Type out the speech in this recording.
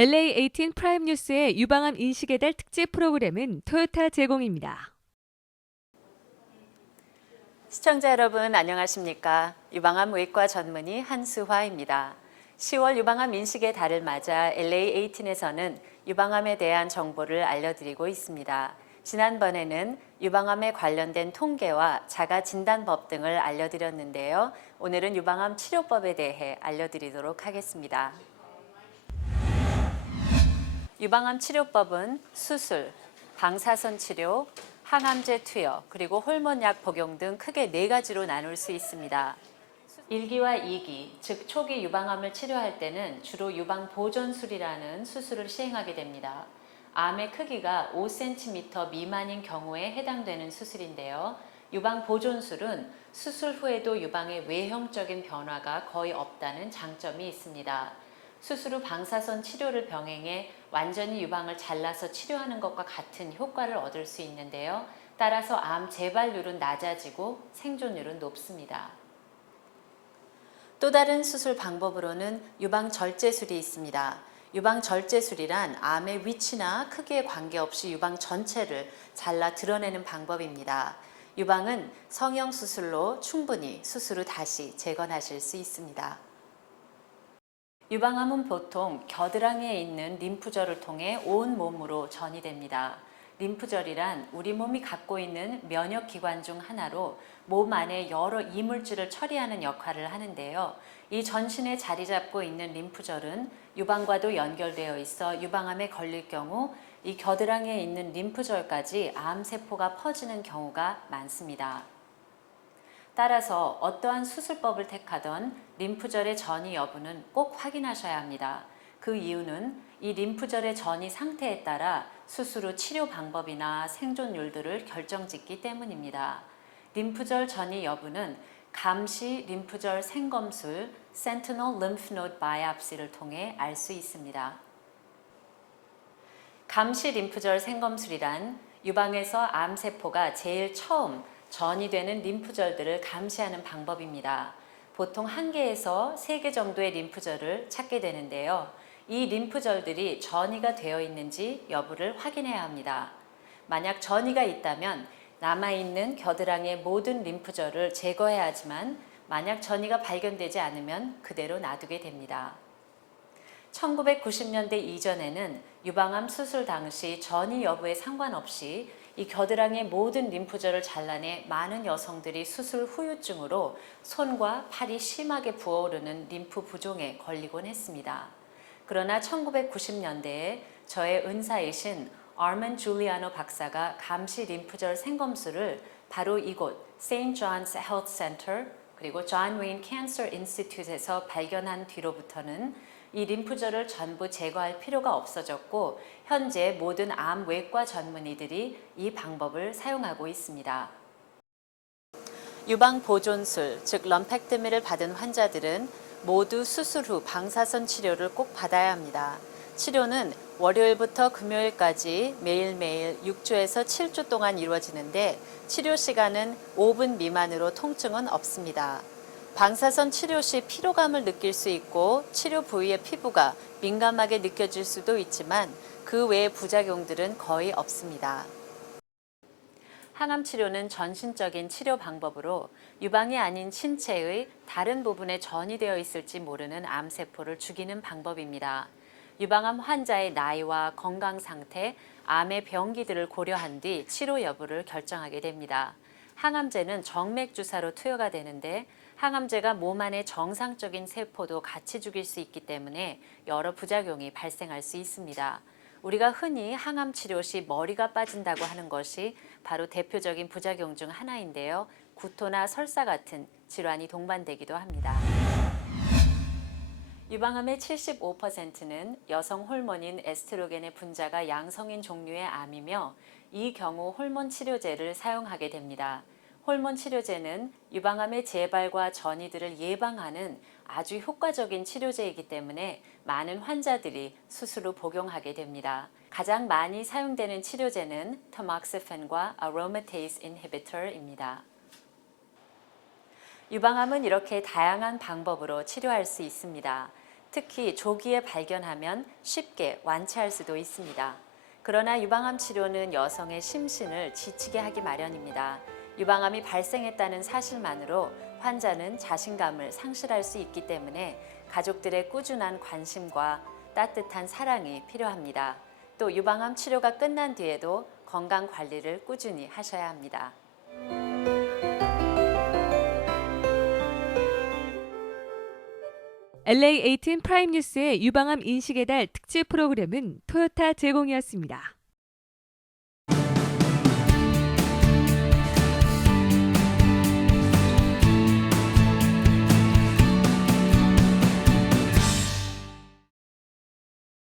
LA18 프라임 뉴스의 유방암 인식의 달 특집 프로그램은 토요타 제공입니다. 시청자 여러분 안녕하십니까? 유방암 외과 전문의 한수화입니다. 10월 유방암 인식의 달을 맞아 LA18에서는 유방암에 대한 정보를 알려드리고 있습니다. 지난번에는 유방암에 관련된 통계와 자가진단법 등을 알려드렸는데요. 오늘은 유방암 치료법에 대해 알려드리도록 하겠습니다. 유방암 치료법은 수술, 방사선 치료, 항암제 투여, 그리고 호르몬약 복용 등 크게 4가지로 나눌 수 있습니다. 1기와 2기, 즉 초기 유방암을 치료할 때는 주로 유방 보존술이라는 수술을 시행하게 됩니다. 암의 크기가 5cm 미만인 경우에 해당되는 수술인데요. 유방 보존술은 수술 후에도 유방의 외형적인 변화가 거의 없다는 장점이 있습니다. 수술 후 방사선 치료를 병행해 완전히 유방을 잘라서 치료하는 것과 같은 효과를 얻을 수 있는데요. 따라서 암 재발률은 낮아지고 생존율은 높습니다. 또 다른 수술 방법으로는 유방 절제술이 있습니다. 유방 절제술이란 암의 위치나 크기에 관계없이 유방 전체를 잘라 드러내는 방법입니다. 유방은 성형 수술로 충분히 수술 후 다시 재건하실 수 있습니다. 유방암은 보통 겨드랑이에 있는 림프절을 통해 온 몸으로 전이됩니다. 림프절이란 우리 몸이 갖고 있는 면역기관 중 하나로 몸 안에 여러 이물질을 처리하는 역할을 하는데요. 이 전신에 자리 잡고 있는 림프절은 유방과도 연결되어 있어 유방암에 걸릴 경우 이 겨드랑이에 있는 림프절까지 암세포가 퍼지는 경우가 많습니다. 따라서 어떠한 수술법을 택하던 림프절의 전이 여부는 꼭 확인하셔야 합니다. 그 이유는 이 림프절의 전이 상태에 따라 수술 후 치료 방법이나 생존율들을 결정짓기 때문입니다. 림프절 전이 여부는 감시 림프절 생검술 Sentinel Lymph Node Biopsy를 통해 알 수 있습니다. 감시 림프절 생검술이란 유방에서 암세포가 제일 처음 전이 되는 림프절들을 감시하는 방법입니다. 보통 1개에서 3개 정도의 림프절을 찾게 되는데요. 이 림프절들이 전이가 되어 있는지 여부를 확인해야 합니다. 만약 전이가 있다면 남아있는 겨드랑이의 모든 림프절을 제거해야 하지만 만약 전이가 발견되지 않으면 그대로 놔두게 됩니다. 1990년대 이전에는 유방암 수술 당시 전이 여부에 상관없이 이 겨드랑이의 모든 림프절을 잘라내 많은 여성들이 수술 후유증으로 손과 팔이 심하게 부어오르는 림프 부종에 걸리곤 했습니다. 그러나 1990년대에 저의 은사이신 아먼 줄리아노 박사가 감시 림프절 생검술을 바로 이곳 세인트 존스 헬스 센터 그리고 존 웨인 캔서 인스티튜트에서 발견한 뒤로부터는 이 림프절을 전부 제거할 필요가 없어졌고 현재 모든 암 외과 전문의들이 이 방법을 사용하고 있습니다. 유방 보존술, 즉 럼펙토미를 받은 환자들은 모두 수술 후 방사선 치료를 꼭 받아야 합니다. 치료는 월요일부터 금요일까지 매일매일 6주에서 7주 동안 이루어지는데 치료 시간은 5분 미만으로 통증은 없습니다. 방사선 치료 시 피로감을 느낄 수 있고 치료 부위의 피부가 민감하게 느껴질 수도 있지만 그 외의 부작용들은 거의 없습니다. 항암 치료는 전신적인 치료 방법으로 유방이 아닌 신체의 다른 부분에 전이되어 있을지 모르는 암세포를 죽이는 방법입니다. 유방암 환자의 나이와 건강 상태, 암의 병기들을 고려한 뒤 치료 여부를 결정하게 됩니다. 항암제는 정맥 주사로 투여가 되는데 항암제가 몸 안의 정상적인 세포도 같이 죽일 수 있기 때문에 여러 부작용이 발생할 수 있습니다. 우리가 흔히 항암 치료 시 머리가 빠진다고 하는 것이 바로 대표적인 부작용 중 하나인데요. 구토나 설사 같은 질환이 동반되기도 합니다. 유방암의 75%는 여성 호르몬인 에스트로겐의 분자가 양성인 종류의 암이며 이 경우 호르몬 치료제를 사용하게 됩니다. 호르몬 치료제는 유방암의 재발과 전이들을 예방하는 아주 효과적인 치료제이기 때문에 많은 환자들이 수술 후 복용하게 됩니다. 가장 많이 사용되는 치료제는 타목시펜과 아로마테이스 인히비터입니다. 유방암은 이렇게 다양한 방법으로 치료할 수 있습니다. 특히 조기에 발견하면 쉽게 완치할 수도 있습니다. 그러나 유방암 치료는 여성의 심신을 지치게 하기 마련입니다. 유방암이 발생했다는 사실만으로 환자는 자신감을 상실할 수 있기 때문에 가족들의 꾸준한 관심과 따뜻한 사랑이 필요합니다. 또 유방암 치료가 끝난 뒤에도 건강 관리를 꾸준히 하셔야 합니다. LA18 프라임 뉴스의 유방암 인식의 달 특집 프로그램은 토요타 제공이었습니다.